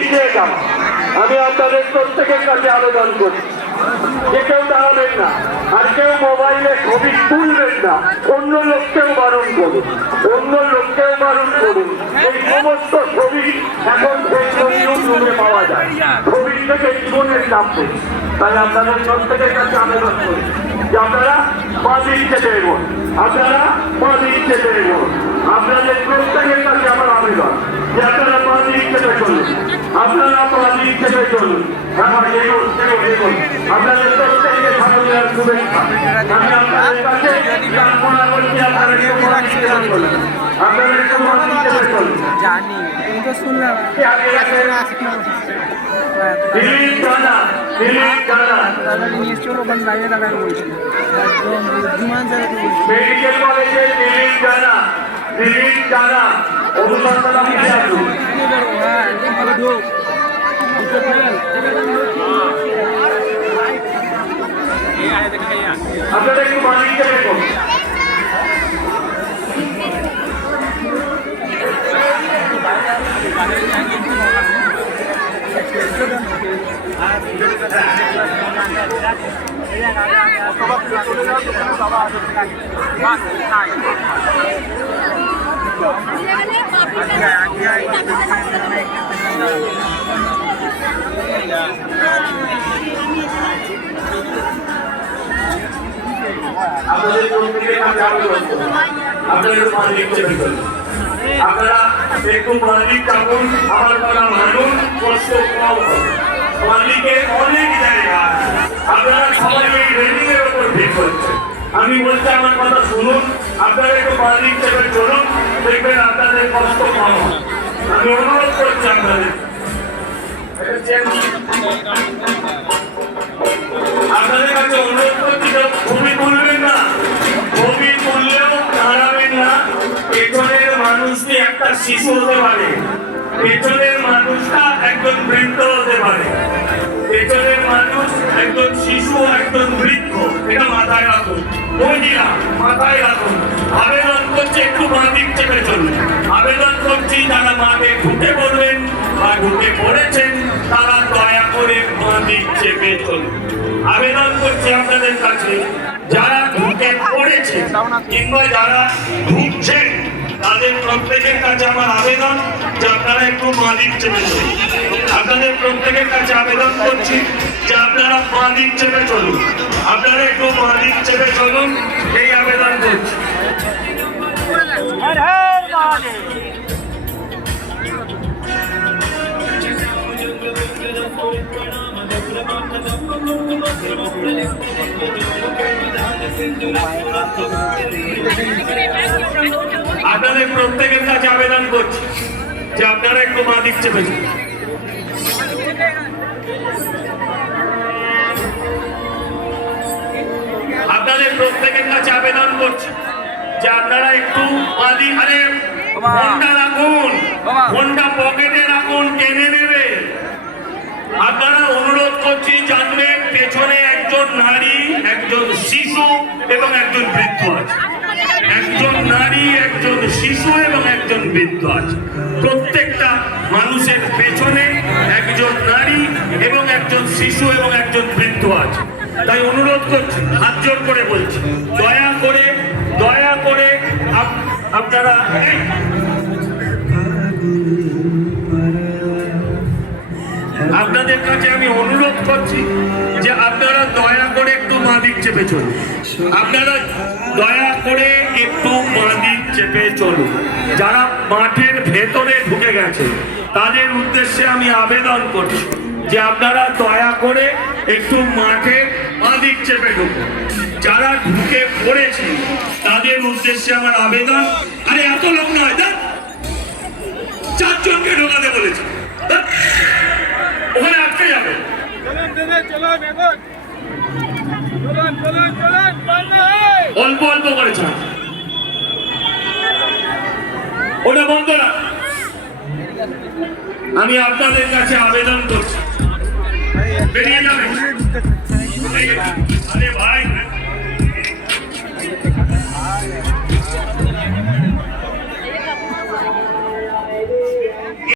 পিছিয়ে যান। আমি আপনাদের প্রত্যেকের কাছে আবেদন করি যে কেউ দাঁড়াবেন না, আর কেউ মোবাইলে ছবি তুলবেন না। অন্য লোককেও বারণ করুন, অন্য লোককেও বারণ করুন। এই সমস্ত ছবি এখন ইউটিউবে পাওয়া যায়, ছবির থেকে জীবনের নামবে। তাই আপনাদের প্রত্যেকের কাছে আবেদন করি যে আপনারা বাদিক চেপে এগোন, আপনারা বাদিক চেপে এগোন। আপনাদের প্রত্যেকের কাছে আমার আবেদন যে আপনারা বাদিক চেপে চলুন, আপনারা বাদিক চেপে চলুন। আপনাদের প্রত্যেককে স্বাগত শুভেচ্ছা। আমি আপনাদের কাছে প্রার্থনা করছি আপনারা একটু বাদিক চেপে চলুন, আপনারা একটু বাদিক চেপে চলুন। জানি তুমি তো শুনলাম দিলীপ দাদা, দিলীপ দাদা নিয়ে চলো ওখানে বাইরে দাঁড়ানো বলছিল একদম বুদ্ধিমান জায়গাতে বলছিল মেডিকেল কলেজে দিলীপ দাদা, দিলীপ দাদা অনুসন্ধান অফিসে আসুন। হ্যাঁ একদম ভালো ঢোক আপনারা একটু বাদিক চেপে করুন। আপনাদের প্রত্যেকের কাছে আবেদন করি আপনারা বাদিক চেপে চলুন, আপনারা একটু বাদিক থাকুন। আমার কথা মানুষ কষ্ট কম হবে। বাদিকে অনেক জায়গা, আপনারা সবাই এই রেলিং এর উপর ভিড় করছেন। আমি বলছি আমার কথা শুনুন, আপনারা একটু বাদিক চেপে চলুন, দেখবেন আপনাদের কষ্ট কম হবে। আমি অনুরোধ করছি আপনাদের, আপনাদের কাছে অনুরোধ করছি ছবি তুলবেন না, ছবি তুললেও দাঁড়াবেন না। পেছনের মানুষটি একটা শিশু হতে পারে, পেছনের মানুষটা একজন বৃদ্ধ হতে পারে, পেছনের মানুষ একজন শিশু, একজন বৃদ্ধ। এটা মাথায় রাখুন, মহিলা মাথায় রাখুন। আবেদন করছি একটু বাদিক চেপে চলুন। আবেদন করছি যারা মাঠে ঢুকে পড়বেন বা ঢুকে পড়েছেন তারা দয়া করে বাদিক চেপে চলুন। আবেদন করছি আপনাদের কাছে যারা ঢুকে পড়েছেন কিংবা যারা ঢুকছেন তাদের প্রত্যেকের কাছে আমার আবেদন যে আপনারা একটু বাদিক চেপে চলুন। আপনাদের প্রত্যেকের কাছে আবেদন করছি যে আপনারা বাদিক চেপে চলুন, আপনারা একটু বাদিক চেপে চলুন, এই আবেদন করছি। আপনাদের প্রত্যেকের কাছে আবেদন করছি যে আপনারা একটু বাদিক চেপে চলুন। আপনাদের প্রত্যেকের কাছে আবেদন করছি যে আপনারা একটু বাদিক, আরে ফোনটা রাখুন, ফোনটা পকেটে রাখুন, টেনে নেবে। আপনারা অনুরোধ করছি জানবেন পেছনে একজন নারী, একজন শিশু এবং একজন বৃদ্ধ আছে। একজন নারী, একজন শিশু এবং একজন বৃদ্ধ আছে। প্রত্যেকটা মানুষের পেছনে একজন নারী এবং একজন শিশু এবং একজন বৃদ্ধ আছে। তাই অনুরোধ করছি, হাত জোর করে বলছি, দয়া করে দয়া করে আপনারা আপনাদের কাছে আমি অনুরোধ করছি যে আপনারা দয়া করে একটু বাদিক চেপে চলুন। আপনারা দয়া করে একটু বাদিক চেপে চলুন। যারা মাঠের ভেতরে ঢুকে গেছে তাদের উদ্দেশ্যে আমি আবেদন করছি যে আপনারা দয়া করে একটু মাঠে বাদিক চেপে ঢুকুন। যারা ঢুকে পড়েছে তাদের উদ্দেশ্যে আমার আবেদন, আরে এত লোক নয়, দেখ 4 জনকে ঢোকাতে বলেছে, ওখানে আটকে যাবে। অল্প অল্প করে ছাড়, ওটা বন্ধ না। আমি আপনাদের কাছে আবেদন করছি, বেরিয়ে যাবে। আরে ভাই